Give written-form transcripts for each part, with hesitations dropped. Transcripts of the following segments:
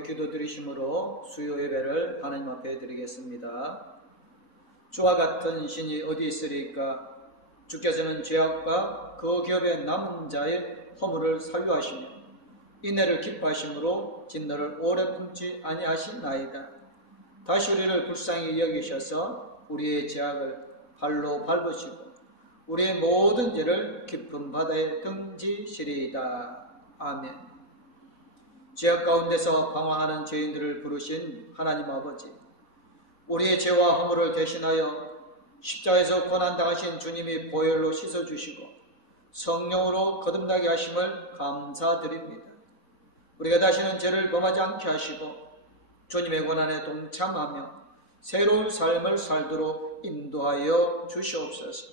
함께 기도드리심으로 수요 예배를 하나님 앞에 드리겠습니다. 주와 같은 신이 어디 있으리까? 주께서는 죄악과 그 기업의 남은 자의 허물을 사유하시며 인애를 기뻐하심으로 진노를 오래 품지 아니하시나이다. 다시 우리를 불쌍히 여기셔서 우리의 죄악을 발로 밟으시고 우리의 모든 죄를 깊은 바다에 던지시리이다. 아멘. 죄악 가운데서 방황하는 죄인들을 부르신 하나님 아버지, 우리의 죄와 허물을 대신하여 십자가에서 고난당하신 주님이 보혈로 씻어주시고 성령으로 거듭나게 하심을 감사드립니다. 우리가 다시는 죄를 범하지 않게 하시고 주님의 고난에 동참하며 새로운 삶을 살도록 인도하여 주시옵소서.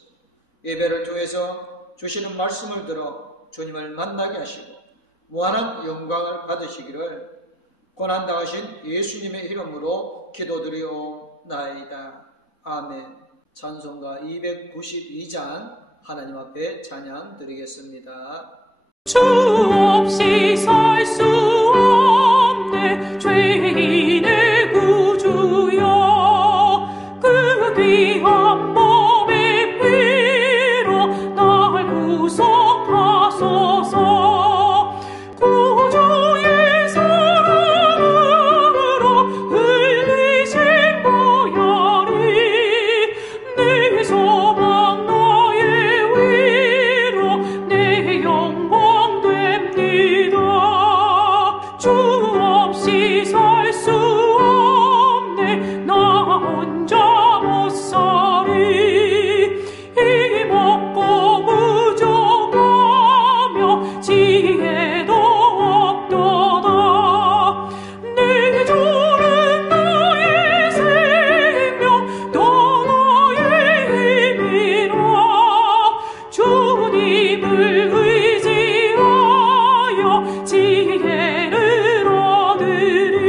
예배를 통해서 주시는 말씀을 들어 주님을 만나게 하시고 무한한 영광을 받으시기를 고난당하신 예수님의 이름으로 기도드리오나이다. 아멘. 찬송가 292장 하나님 앞에 찬양 드리겠습니다. 주 없이 살 수 없네 죄인의 구주여, 그 귀한 몸의 피로 날 구속하소서. 구주의 사랑으로 흘리신 보혈이 내 소망 나의 위로 내 영광 됩니다. 주 없이 살 수 없네 나 혼자 못 살이. 이 먹고 무정하며 지혜도 없도다. 내 주는 나의 생명 또 나의 힘이라. 주님을 의지하여 지혜를 얻으리.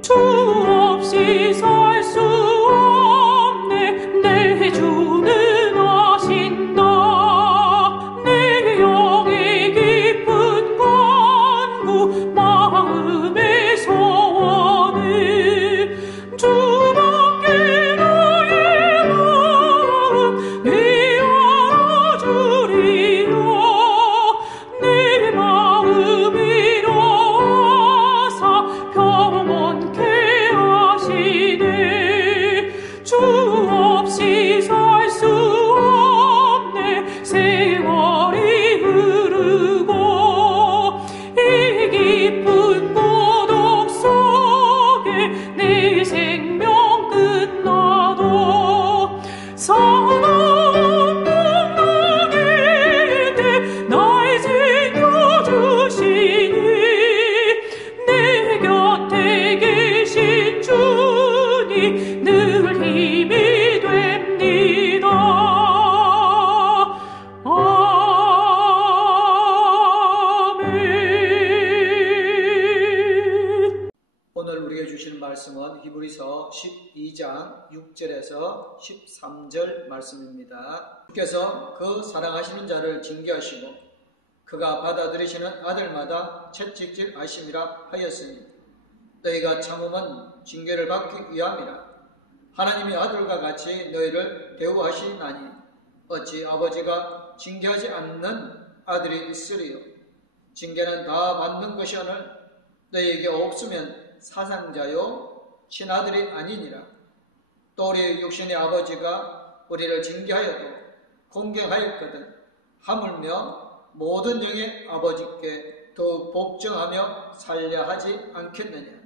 주 없이 살 수 없네 내 주는 아신다. 내 영의 깊은 간구 마음의 소원을 주밖에 나의 마음 내 알아주리라. 내 마음 위로하사 평온케 하시네. 주 없이 살 수 없네 세월이 흐르고 이 깊은 고독 속에 내 생명 끝나도 사나운 풍랑일 때 날 지켜주시니 내 곁에 계신 주님 늘 힘이 됩니다. 아멘. 오늘 우리에게 주시는 말씀은 히브리서 12장 6절에서 13절 말씀입니다. 주께서 그 사랑하시는 자를 징계하시고 그가 받아들이시는 아들마다 채찍질 하심이라 하였으니 너희가 참음은 징계를 받기 위함이라. 하나님이 아들과 같이 너희를 대우하시나니 어찌 아버지가 징계하지 않는 아들이 있으리요. 징계는 다 받는 것이오늘 너희에게 없으면 사상자요 친아들이 아니니라. 또 우리 육신의 아버지가 우리를 징계하여도 공경하였거든 하물며 모든 영의 아버지께 더욱 복종하며 살려 하지 않겠느냐.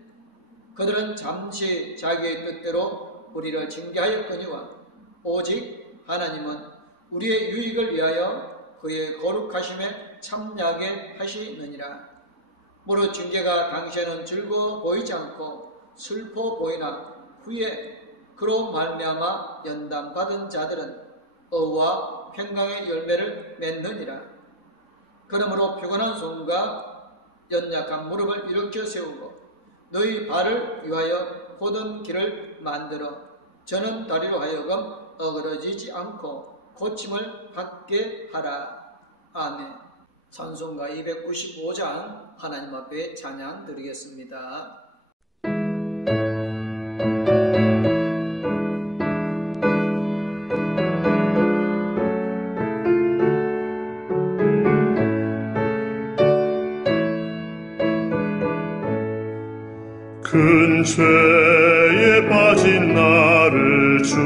그들은 잠시 자기의 뜻대로 우리를 징계하였거니와 오직 하나님은 우리의 유익을 위하여 그의 거룩하심에 참여하게 하시느니라. 무릇 징계가 당시에는 즐거워 보이지 않고 슬퍼 보이나 후에 그로 말미암아 연단받은 자들은 의와 평강의 열매를 맺느니라. 그러므로 피곤한 손과 연약한 무릎을 일으켜 세우고 너희 발을 위하여 곧은 길을 만들어 저는 다리로 하여금 어그러지지 않고 고침을 받게 하라. 아멘. 찬송가 295장 하나님 앞에 찬양 드리겠습니다. 큰 죄에 빠진 나를 주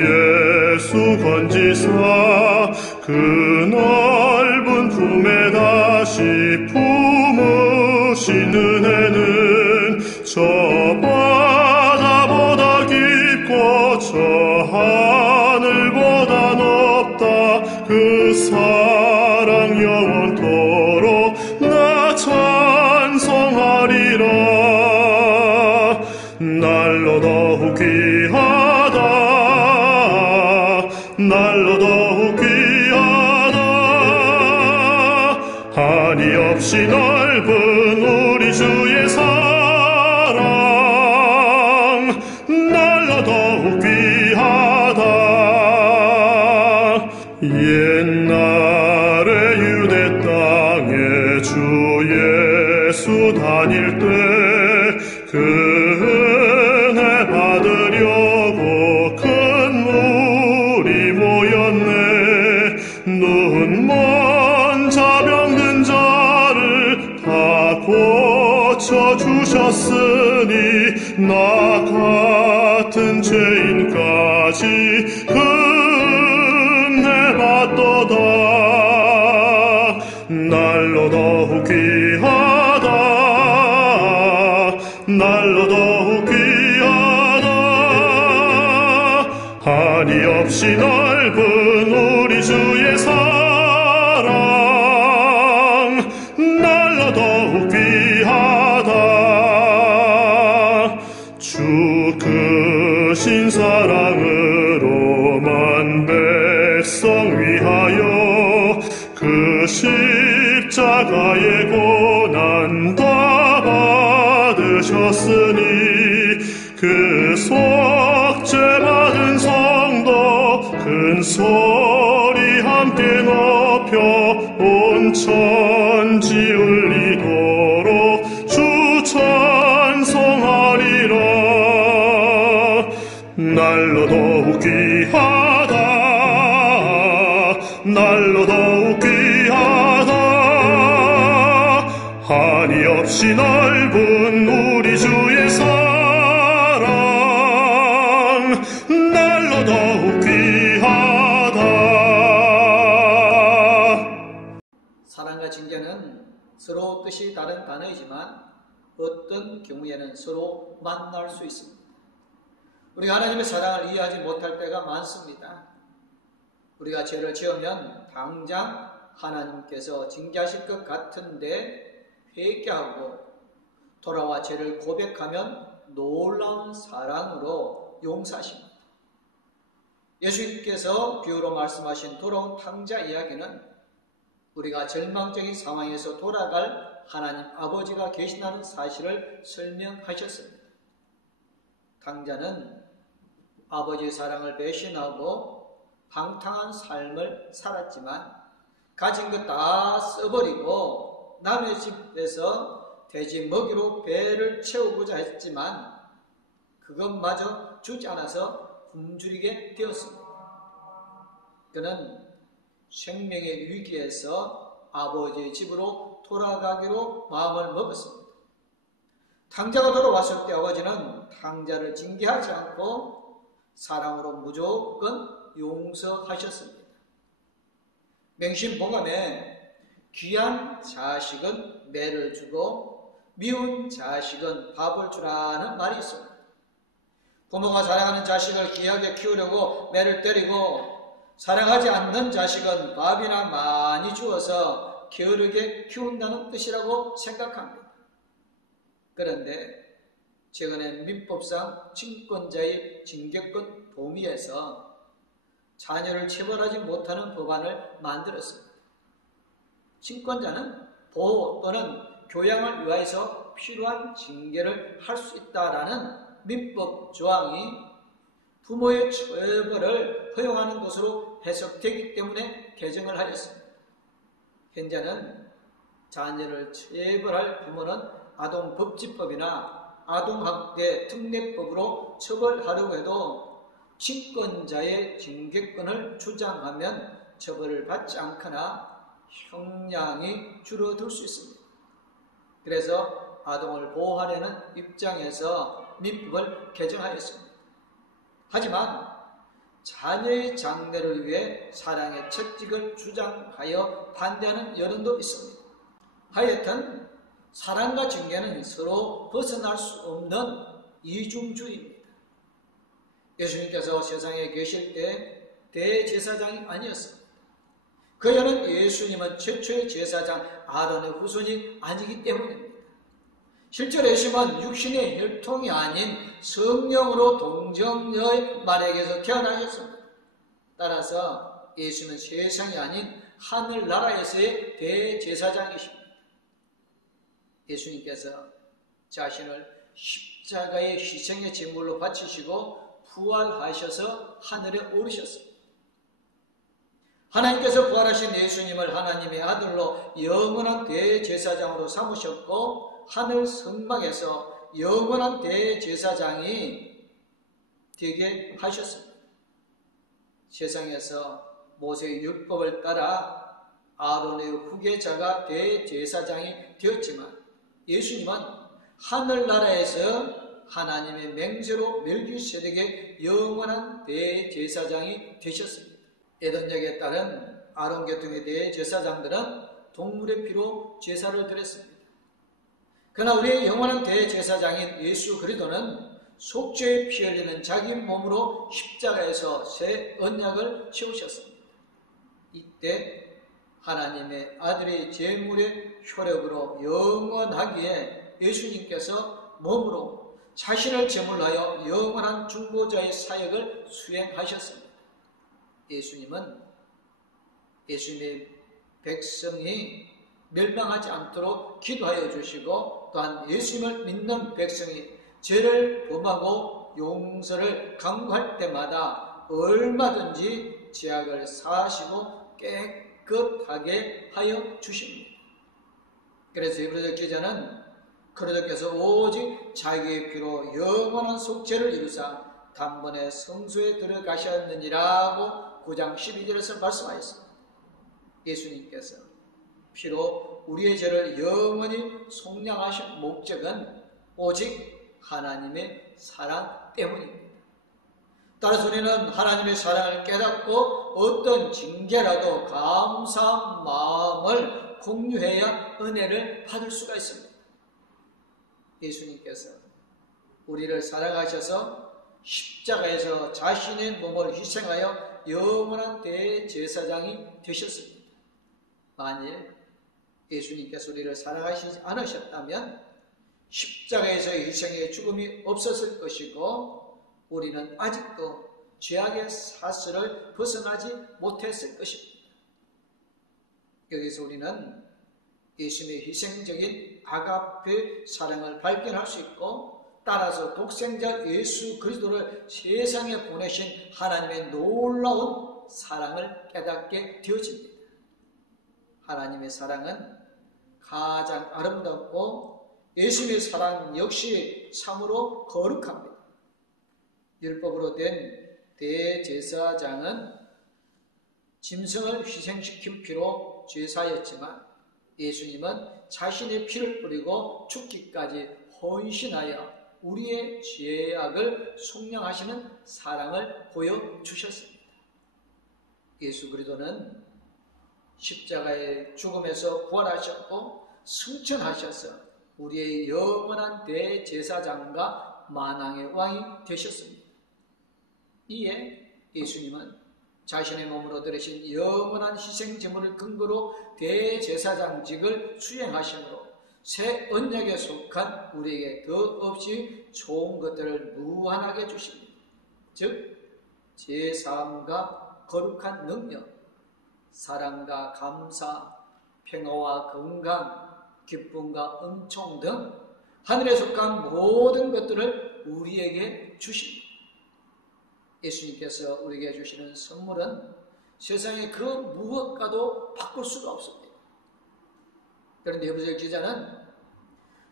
예수 건지사 그 넓은 품에 다시 품으신 은혜는 저 바다보다 깊고 저 하늘보다 높다. 그 사랑 영원토록 나 찬송하리라. 날로 더욱 귀하다. 날로 더욱 귀하다. 한이 없이 넓은 우리 주의 사랑 날로 더욱 귀하다. 옛날에 유대 땅에 주 예수 다닐 때 그 은혜 받으려고 큰 물이 모였네. 눈먼 자 병든 자를 다 고쳐주셨으니 나 같은 죄인까지 그 은혜 받도다. 날로 더욱 귀하다. 날로 더욱 귀하다. 한이 없이 넓은 우리 주의 사랑 날로 더욱 귀하다. 주 크신 사랑으로만 백성 위하여 그 십자가의 고난 다 받으셨으니 그 속죄 받은 성도 큰 소리 함께 높여 온 천지 울리도록 주 찬송하리라. 날로 더욱 귀하다. 날로 더욱 귀하다. 한이 없이 넓은 우리 주의 사랑 날로 더욱 귀하다. 사랑과 징계는 서로 뜻이 다른 단어이지만 어떤 경우에는 서로 만날 수 있습니다. 우리가 하나님의 사랑을 이해하지 못할 때가 많습니다. 우리가 죄를 지으면 당장 하나님께서 징계하실 것 같은데 회개하고 돌아와 죄를 고백하면 놀라운 사랑으로 용서하십니다. 예수님께서 비유로 말씀하신 돌아온 탕자 이야기는 우리가 절망적인 상황에서 돌아갈 하나님 아버지가 계시다는 사실을 설명하셨습니다. 탕자는 아버지의 사랑을 배신하고 방탕한 삶을 살았지만 가진 것 다 써버리고 남의 집에서 돼지 먹이로 배를 채우고자 했지만 그것마저 주지 않아서 굶주리게 되었습니다. 그는 생명의 위기에서 아버지의 집으로 돌아가기로 마음을 먹었습니다. 탕자가 돌아왔을 때 아버지는 탕자를 징계하지 않고 사랑으로 무조건 용서하셨습니다. 맹신보감에 귀한 자식은 매를 주고 미운 자식은 밥을 주라는 말이 있습니다. 부모가 사랑하는 자식을 귀하게 키우려고 매를 때리고 사랑하지 않는 자식은 밥이나 많이 주어서 게으르게 키운다는 뜻이라고 생각합니다. 그런데 최근에 민법상 친권자의 징계권 범위에서 자녀를 체벌하지 못하는 법안을 만들었습니다. 친권자는 보호 또는 교양을 위하여서 필요한 징계를 할 수 있다라는 민법 조항이 부모의 처벌을 허용하는 것으로 해석되기 때문에 개정을 하였습니다. 현재는 자녀를 체벌할 부모는 아동법지법이나 아동학대 특례법으로 처벌하려고 해도 친권자의 징계권을 주장하면 처벌을 받지 않거나 형량이 줄어들 수 있습니다. 그래서 아동을 보호하려는 입장에서 민법을 개정하였습니다. 하지만 자녀의 장래를 위해 사랑의 채찍을 주장하여 반대하는 여론도 있습니다. 하여튼 사랑과 징계는 서로 벗어날 수 없는 이중주의입니다. 예수님께서 세상에 계실 때 대제사장이 아니었습니다. 그여는 예수님은 최초의 제사장 아론의 후손이 아니기 때문입니다. 실제로 예수님은 육신의 혈통이 아닌 성령으로 동정녀의 마리아에게서 태어나셨습니다. 따라서 예수님은 세상이 아닌 하늘나라에서의 대제사장이십니다. 예수님께서 자신을 십자가의 희생의 제물로 바치시고 부활하셔서 하늘에 오르셨습니다. 하나님께서 부활하신 예수님을 하나님의 아들로 영원한 대제사장으로 삼으셨고 하늘 성막에서 영원한 대제사장이 되게 하셨습니다. 세상에서 모세의 율법을 따라 아론의 후계자가 대제사장이 되었지만 예수님은 하늘나라에서 하나님의 맹세로 멜기세덱의 영원한 대제사장이 되셨습니다. 에덴역에 따른 아론 계통의 대제사장들은 동물의 피로 제사를 드렸습니다. 그러나 우리의 영원한 대제사장인 예수 그리스도는 속죄의 피 흘리는 자기 몸으로 십자가에서 새 언약을 세우셨습니다. 이때 하나님의 아들의 제물의 효력으로 영원하기에 예수님께서 몸으로 자신을 제물하여 영원한 중보자의 사역을 수행하셨습니다. 예수님의 백성이 멸망하지 않도록 기도하여 주시고 또한 예수님을 믿는 백성이 죄를 범하고 용서를 강구할 때마다 얼마든지 죄악을 사하시고 깨끗하게 하여 주십니다. 그래서 히브리서 기자는 그리스도께서 오직 자기의 피로 영원한 속죄를 이루사 단번에 성소에 들어가셨느니라고 9장 12절에서 말씀하였습니다. 예수님께서 피로 우리의 죄를 영원히 속량하신 목적은 오직 하나님의 사랑 때문입니다. 따라서 우리는 하나님의 사랑을 깨닫고 어떤 징계라도 감사한 마음을 공유해야 은혜를 받을 수가 있습니다. 예수님께서 우리를 사랑하셔서 십자가에서 자신의 몸을 희생하여 영원한 대제사장이 되셨습니다. 만일 예수님께서 우리를 사랑하시지 않으셨다면 십자가에서의 희생의 죽음이 없었을 것이고 우리는 아직도 죄악의 사슬을 벗어나지 못했을 것입니다. 여기서 우리는 예수님의 희생적인 아가페 사랑을 발견할 수 있고 따라서 독생자 예수 그리스도를 세상에 보내신 하나님의 놀라운 사랑을 깨닫게 되어집니다. 하나님의 사랑은 가장 아름답고 예수님의 사랑 역시 참으로 거룩합니다. 율법으로 된 대제사장은 짐승을 희생시킨 피로 제사였지만 예수님은 자신의 피를 뿌리고 죽기까지 헌신하여 우리의 죄악을 속량하시는 사랑을 보여주셨습니다. 예수 그리스도는 십자가의 죽음에서 부활하셨고 승천하셔서 우리의 영원한 대제사장과 만왕의 왕이 되셨습니다. 이에 예수님은 자신의 몸으로 들으신 영원한 희생제물을 근거로 대제사장직을 수행하심으로 새 언약에 속한 우리에게 더없이 좋은 것들을 무한하게 주십니다. 즉 제사함과 거룩한 능력, 사랑과 감사, 평화와 건강, 기쁨과 은총 등 하늘에 속한 모든 것들을 우리에게 주십니다. 예수님께서 우리에게 주시는 선물은 세상의 그 무엇과도 바꿀 수가 없습니다. 그런데 히브리서 기자는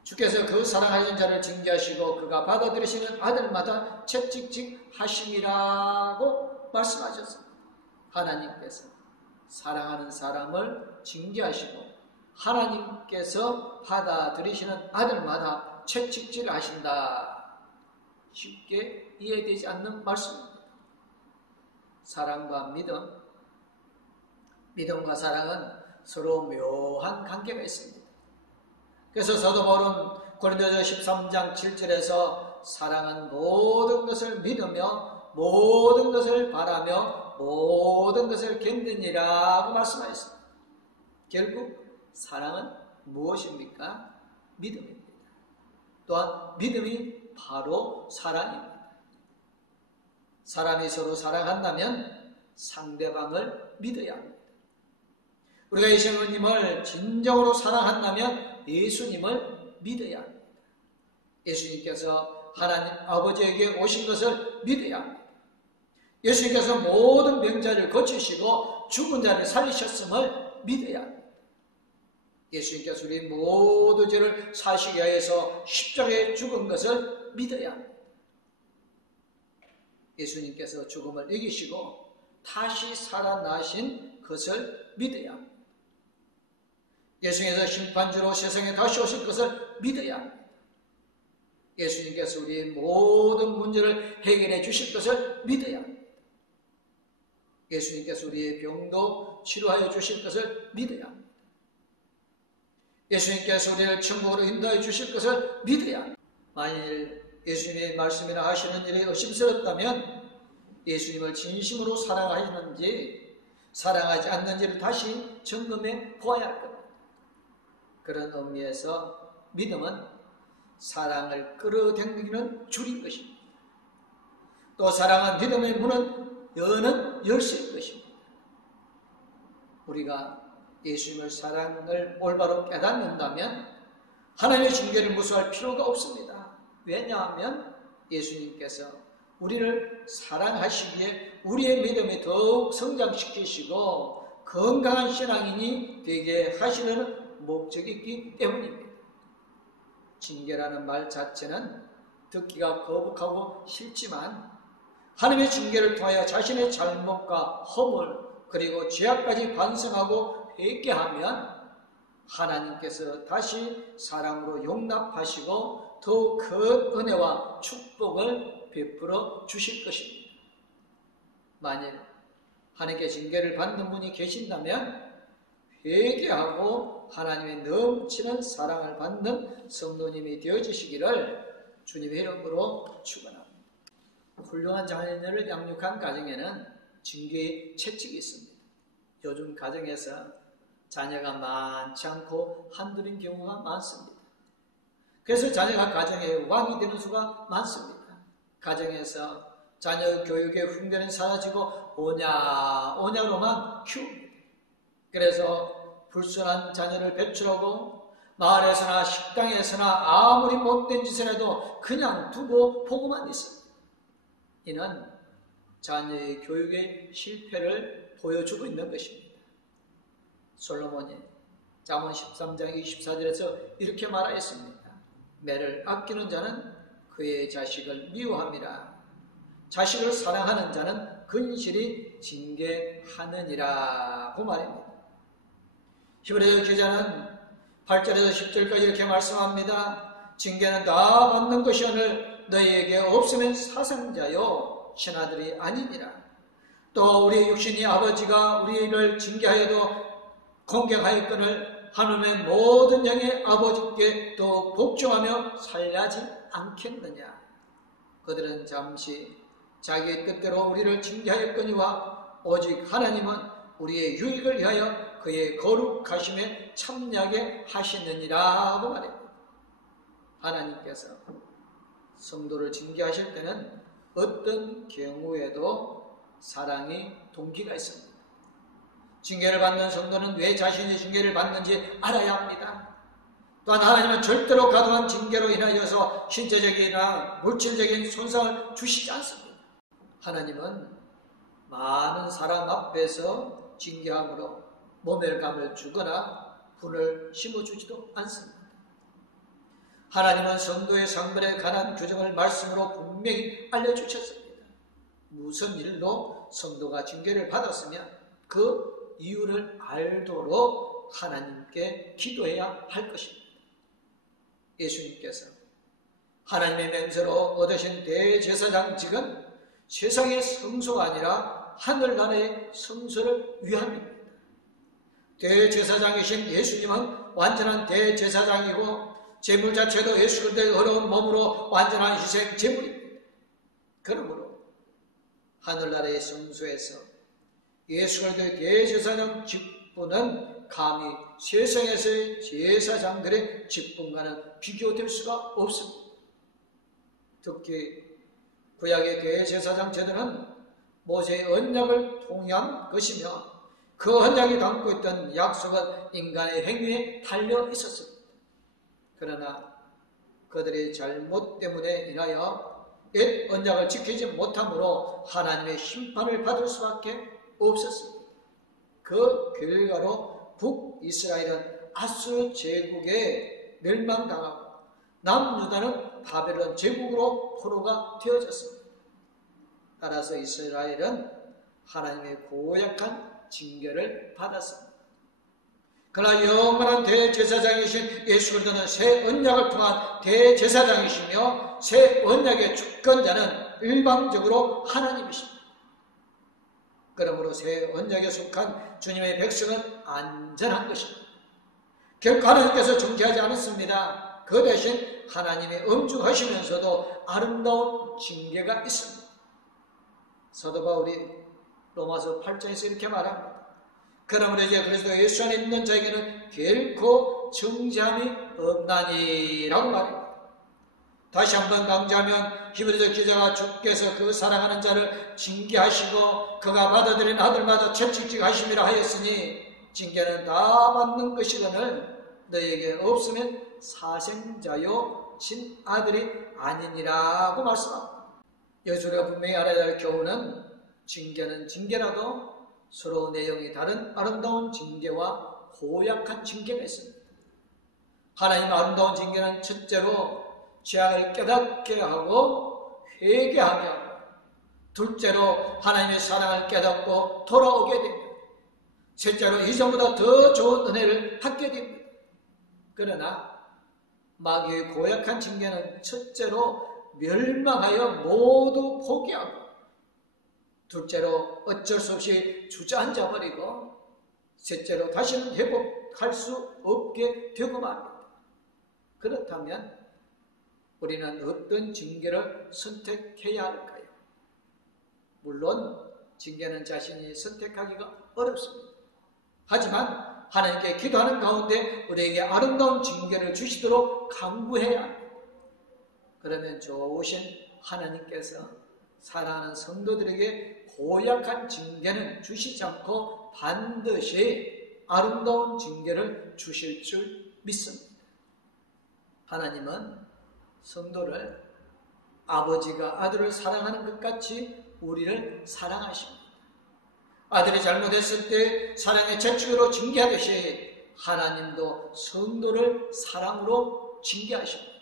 주께서 그 사랑하신 자를 징계하시고 그가 받아들이시는 아들마다 채찍질 하심이라고 말씀하셨습니다. 하나님께서 사랑하는 사람을 징계하시고 하나님께서 받아들이시는 아들마다 채찍질 하신다. 쉽게 이해되지 않는 말씀입니다. 사랑과 믿음, 믿음과 사랑은 서로 묘한 관계가 있습니다. 그래서 사도 바울은 고린도서 13장 7절에서 사랑은 모든 것을 믿으며 모든 것을 바라며 모든 것을 견디니라고 말씀하셨습니다. 결국 사랑은 무엇입니까? 믿음입니다. 또한 믿음이 바로 사랑입니다. 사람이 서로 사랑한다면 상대방을 믿어야 합니다. 우리가 예수님을 진정으로 사랑한다면 예수님을 믿어야 합니다. 예수님께서 하나님 아버지에게 오신 것을 믿어야 합니다. 예수님께서 모든 병자를 고치시고 죽은 자를 살리셨음을 믿어야 합니다. 예수님께서 우리 모든 죄를 사시기 위해서 십자가에 죽은 것을 믿어야 합니다. 예수님께서 죽음을 이기시고 다시 살아나신 것을 믿어야 합니다. 예수님께서 심판주로 세상에 다시 오실 것을 믿어야 합니다. 예수님께서 우리의 모든 문제를 해결해 주실 것을 믿어야 합니다. 예수님께서 우리의 병도 치료하여 주실 것을 믿어야 합니다. 예수님께서 우리를 천국으로 인도해 주실 것을 믿어야 합니다. 만일 예수님의 말씀이나 하시는 일이 의심스럽다면 예수님을 진심으로 사랑하시는지 사랑하지 않는지를 다시 점검해 보아야 할 겁니다. 그런 의미에서 믿음은 사랑을 끌어당기는 줄인 것입니다. 또 사랑은 믿음의 문은 여는 열쇠인 것입니다. 우리가 예수님의 사랑을 올바로 깨닫는다면 하나님의 징계를 무서워할 필요가 없습니다. 왜냐하면 예수님께서 우리를 사랑하시기에 우리의 믿음이 더욱 성장시키시고 건강한 신앙인이 되게 하시는 목적이 있기 때문입니다. 징계라는 말 자체는 듣기가 거북하고 싫지만 하나님의 징계를 통하여 자신의 잘못과 허물 그리고 죄악까지 반성하고 회개하면 하나님께서 다시 사랑으로 용납하시고 더욱 큰 은혜와 축복을 베풀어 주실 것입니다. 만일 하나님께 징계를 받는 분이 계신다면 회개하고 하나님의 넘치는 사랑을 받는 성도님이 되어주시기를 주님의 이름으로 축원합니다. 훌륭한 자녀를 양육한 가정에는 징계의 채찍이 있습니다. 요즘 가정에서 자녀가 많지 않고 한둘인 경우가 많습니다. 그래서 자녀가 가정의 왕이 되는 수가 많습니다. 가정에서 자녀 교육의 훈계는 사라지고 오냐로만 키웁니다. 그래서 불순한 자녀를 배출하고 마을에서나 식당에서나 아무리 못된 짓을 해도 그냥 두고 보고만 있습니다. 이는 자녀의 교육의 실패를 보여주고 있는 것입니다. 솔로몬이 잠언 13장 24절에서 이렇게 말하였습니다. 매를 아끼는 자는 그의 자식을 미워함이라. 자식을 사랑하는 자는 근실히 징계하느니라 고 말입니다. 히브리서 기자는 8절에서 10절까지 이렇게 말씀합니다. 징계는 다 받는 것이오늘 너희에게 없으면 사상자요 신하들이 아니니라. 또 우리 육신이 아버지가 우리를 징계하여도 공경하였거늘 하나님의 모든 영의 아버지께 또 복종하며 살려하지 않겠느냐. 그들은 잠시 자기의 뜻대로 우리를 징계하였거니와 오직 하나님은 우리의 유익을 위하여 그의 거룩하심에 참여하게 하시느니라 고 말합니다. 하나님께서 성도를 징계하실 때는 어떤 경우에도 사랑의 동기가 있습니다. 징계를 받는 성도는 왜 자신이 징계를 받는지 알아야 합니다. 또한 하나님은 절대로 과도한 징계로 인하여서 신체적이나 물질적인 손상을 주시지 않습니다. 하나님은 많은 사람 앞에서 징계함으로 모멸감을 주거나 분을 심어주지도 않습니다. 하나님은 성도의 상별에 관한 규정을 말씀으로 분명히 알려주셨습니다. 무슨 일로 성도가 징계를 받았으면 그 이유를 알도록 하나님께 기도해야 할 것입니다. 예수님께서 하나님의 맹세로 얻으신 대제사장직은 세상의 성소가 아니라 하늘나라의 성소를 위함입니다. 대제사장이신 예수님은 완전한 대제사장이고 제물 자체도 예수 그리스도의 어려운 몸으로 완전한 희생 제물입니다. 그러므로 하늘나라의 성소에서 예수 그리스도의 대제사장 직분은 감히 세상에서의 제사장들의 직분과는 비교될 수가 없습니다. 특히 구약의 대제사장 제도는 모세의 언약을 통한 것이며 그 언약이 담고 있던 약속은 인간의 행위에 달려 있었습니다. 그러나 그들의 잘못 때문에 인하여 옛 언약을 지키지 못함으로 하나님의 심판을 받을 수밖에 없었습니다. 그 결과로 북이스라엘은 아수르 제국에 멸망당하고 남유다는 바벨론 제국으로 포로가 되어졌습니다. 따라서 이스라엘은 하나님의 고약한 징계를 받았습니다. 그러나 영원한 대제사장이신 예수 그리스도는 새 언약을 통한 대제사장이시며 새 언약의 주권자는 일방적으로 하나님이십니다. 그러므로 새 언약에 속한 주님의 백성은 안전한 것입니다. 결코 하나님께서 정죄하지 않았습니다. 그 대신 하나님이 엄중하시면서도 아름다운 징계가 있습니다. 사도 바울이 로마서 8장에서 이렇게 말합니다. 그러므로 이제 그리스도 예수 안에 있는 자에게는 결코 정죄함이 없나니라고 말합니다. 다시 한번 강조하면 히브리서 기자가 주께서 그 사랑하는 자를 징계하시고 그가 받아들인 아들마다 채찍질 하심이라 하였으니 징계는 다 받는 것이거늘 너에게 없으면 사생자요 친아들이 아니니라고 말씀합니다. 여기서 우리가 분명히 알아야 할 교훈은 징계는 징계라도 서로 내용이 다른 아름다운 징계와 고약한 징계가 있습니다. 하나님의 아름다운 징계는 첫째로 죄악을 깨닫게 하고 회개하며 둘째로 하나님의 사랑을 깨닫고 돌아오게 됩니다. 셋째로 이전보다 더 좋은 은혜를 받게 됩니다. 그러나 마귀의 고약한 징계는 첫째로 멸망하여 모두 포기하고 둘째로 어쩔 수 없이 주저앉아 버리고 셋째로 다시는 회복할 수 없게 되고 말입니다. 그렇다면 우리는 어떤 징계를 선택해야 할까요? 물론 징계는 자신이 선택하기가 어렵습니다. 하지만 하나님께 기도하는 가운데 우리에게 아름다운 징계를 주시도록 간구해야 합니다. 그러면 좋으신 하나님께서 사랑하는 성도들에게 고약한 징계는 주시지 않고 반드시 아름다운 징계를 주실 줄 믿습니다. 하나님은 성도를 아버지가 아들을 사랑하는 것 같이 우리를 사랑하십니다. 아들이 잘못했을 때 사랑의 재축으로 징계하듯이 하나님도 성도를 사랑으로 징계하십니다.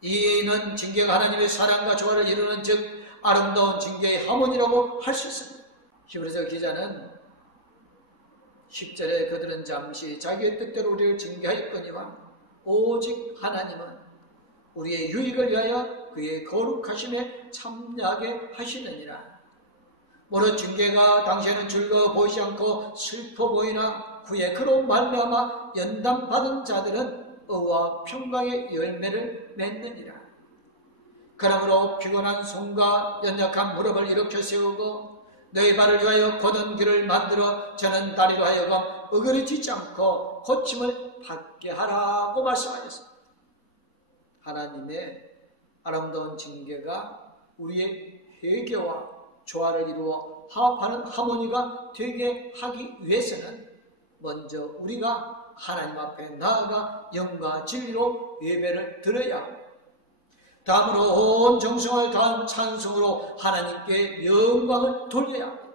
이는 징계가 하나님의 사랑과 조화를 이루는 즉 아름다운 징계의 하모니라고 할 수 있습니다. 히브리서 기자는 10절에 그들은 잠시 자기의 뜻대로 우리를 징계하였거니와 오직 하나님은 우리의 유익을 위하여 그의 거룩하심에 참여하게 하시느니라. 모든 징계가 당시에는 즐거워 보이지 않고 슬퍼 보이나 후에 그로 말미암아 연단받은 자들은 의와 평강의 열매를 맺느니라. 그러므로 피곤한 손과 연약한 무릎을 일으켜 세우고 너희 발을 위하여 곧은 길을 만들어 저는 다리로 하여금 어그러지지 않고 고침을 받게 하라고 말씀하셨습니다. 하나님의 아름다운 징계가 우리의 회개와 조화를 이루어 화합하는 하모니가 되게 하기 위해서는 먼저 우리가 하나님 앞에 나아가 영과 진리로 예배를 드려야 합니다. 다음으로 온 정성을 다한 찬송으로 하나님께 영광을 돌려야 합니다.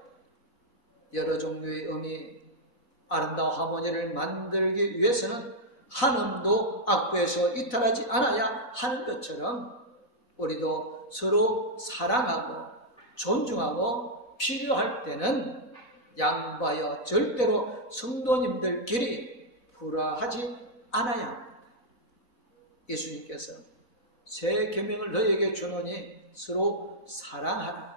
여러 종류의 음이 아름다운 하모니를 만들기 위해서는 한음도 악보에서 이탈하지 않아야 하는 것처럼 우리도 서로 사랑하고 존중하고 필요할 때는 양보하여 절대로 성도님들끼리 불화하지 않아야 합니다. 예수님께서 새 계명을 너희에게 주노니 서로 사랑하라.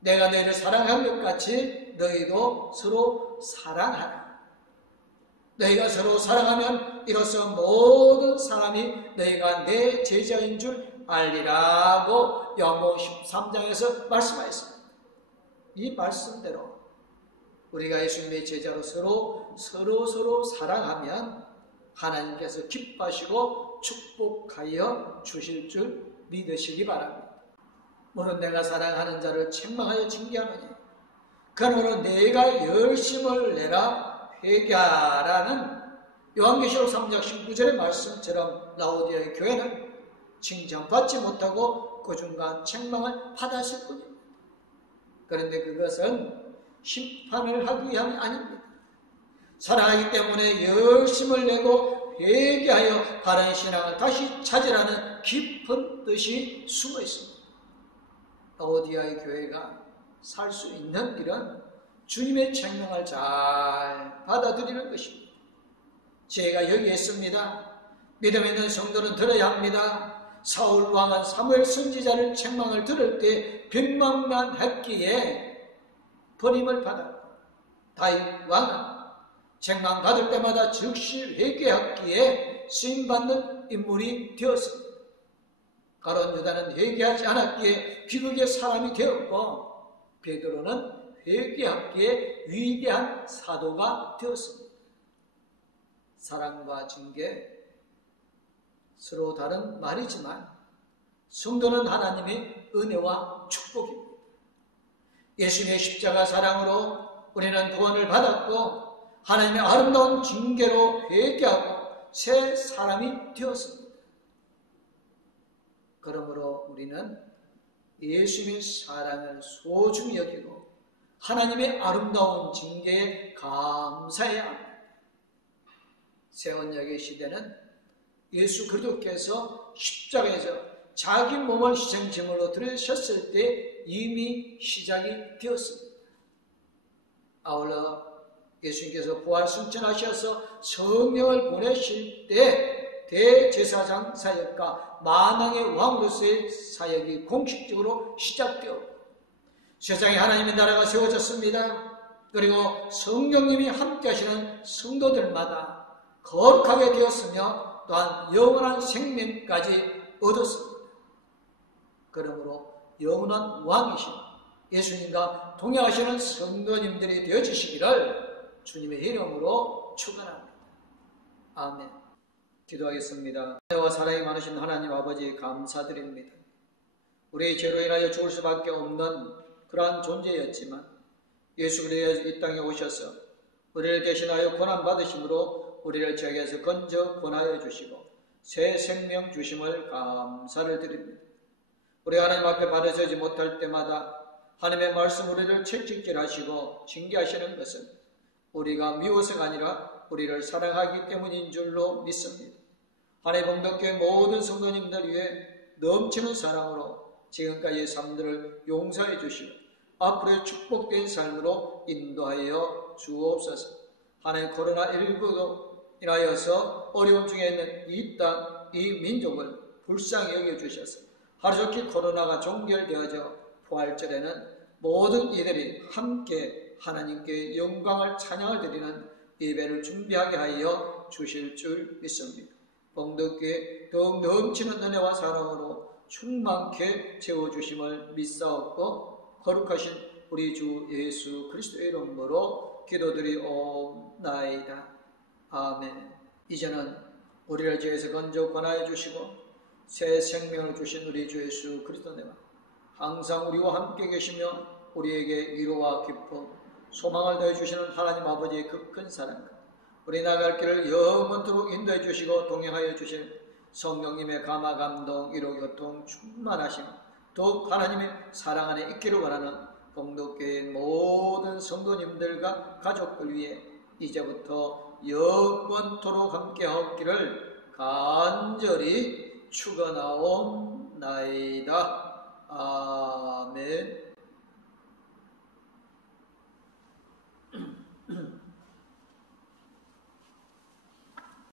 내가 너희를 사랑한 것 같이 너희도 서로 사랑하라. 너희가 서로 사랑하면 이로써 모든 사람이 너희가 내 제자인 줄 알리라고 요한복음 13장에서 말씀하였습니다. 이 말씀대로 우리가 예수님의 제자로 서로 사랑하면 하나님께서 기뻐하시고 축복하여 주실 줄 믿으시기 바랍니다. 물론 내가 사랑하는 자를 책망하여 징계하느니 그러므로 내가 열심을 내라 회개하라는 요한계시록 3장 19절의 말씀처럼 라오디아의 교회는 칭찬받지 못하고 그 중간 책망을 받았을 뿐입니다. 그런데 그것은 심판을 하기 위함이 아닙니다. 사랑하기 때문에 열심을 내고 회개하여 바른 신앙을 다시 찾으라는 깊은 뜻이 숨어 있습니다. 라오디아의 교회가 살 수 있는 길은 주님의 책망을 잘 받아들이는 것입니다. 제가 여기 있습니다. 믿음 있는 성도는 들어야 합니다. 사울 왕은 사무엘 선지자를 책망을 들을 때 변망난했기에 버림을 받았고 다윗 왕은 책망받을 때마다 즉시 회개했기에 쓰임받는 인물이 되었습니다. 가룟 유다는 회개하지 않았기에 비극의 사람이 되었고 베드로는 회개했기에 위대한 사도가 되었습니다. 사랑과 징계 서로 다른 말이지만 성도는 하나님의 은혜와 축복입니다. 예수님의 십자가 사랑으로 우리는 구원을 받았고 하나님의 아름다운 징계로 회개하고 새 사람이 되었습니다. 그러므로 우리는 예수님의 사랑을 소중히 여기고 하나님의 아름다운 징계에 감사해야 합니다. 새 언약의 시대는 예수 그리스도께서 십자가에서 자기 몸을 희생제물로 드리셨을 때 이미 시작이 되었습니다. 아울러 예수님께서 부활 승천하셔서 성령을 보내실 때 대제사장 사역과 만왕의 왕으로서의 사역이 공식적으로 시작되었고 세상에 하나님의 나라가 세워졌습니다. 그리고 성령님이 함께 하시는 성도들마다 거룩하게 되었으며 또한 영원한 생명까지 얻었습니다. 그러므로 영원한 왕이신 예수님과 동행하시는 성도님들이 되어주시기를 주님의 이름으로 축원합니다. 아멘. 기도하겠습니다. 은혜와 사랑이 많으신 하나님 아버지 감사드립니다. 우리의 죄로 인하여 죽을 수밖에 없는 그러한 존재였지만 예수 그리스도 이 땅에 오셔서 우리를 대신하여 고난받으심으로 우리를 죄에서 건져 권하여 주시고 새 생명 주심을 감사를 드립니다. 우리 하나님 앞에 받아서지 못할 때마다 하나님의 말씀 우리를 채찍질하시고 징계하시는 것은 우리가 미워서가 아니라 우리를 사랑하기 때문인 줄로 믿습니다. 하나님 봉독교회 모든 성도님들 위해 넘치는 사랑으로 지금까지의 삶들을 용서해 주시고 앞으로의 축복된 삶으로 인도하여 주옵소서. 하나님 코로나19로 인하여서 어려움 중에 있는 이 땅, 이 민족을 불쌍히 여겨주셔서 하루종일 코로나가 종결되어져 부활절에는 모든 이들이 함께 하나님께 영광을 찬양을 드리는 예배를 준비하게 하여 주실 줄 믿습니다. 봉독교회 더욱 넘치는 은혜와 사랑으로 충만케 채워주심을 믿사옵고 거룩하신 우리 주 예수 그리스도의 이름으로 기도드리옵나이다. 아멘. 이제는 우리를 죄에서 건져 권하여 주시고 새 생명을 주신 우리 주 예수 그리스도님은 항상 우리와 함께 계시며 우리에게 위로와 기쁨, 소망을 더해 주시는 하나님 아버지의 그 큰 사랑, 우리 나갈 길을 영원토록 인도해 주시고 동행하여 주실 성령님의 감화 감동, 위로 교통 충만하심, 더욱 하나님의 사랑 안에 있기를 원하는 봉독교회의 모든 모든 성도님들과 가족들 위해 이제부터 영원토록 함께하기를 간절히 축원하옵나이다.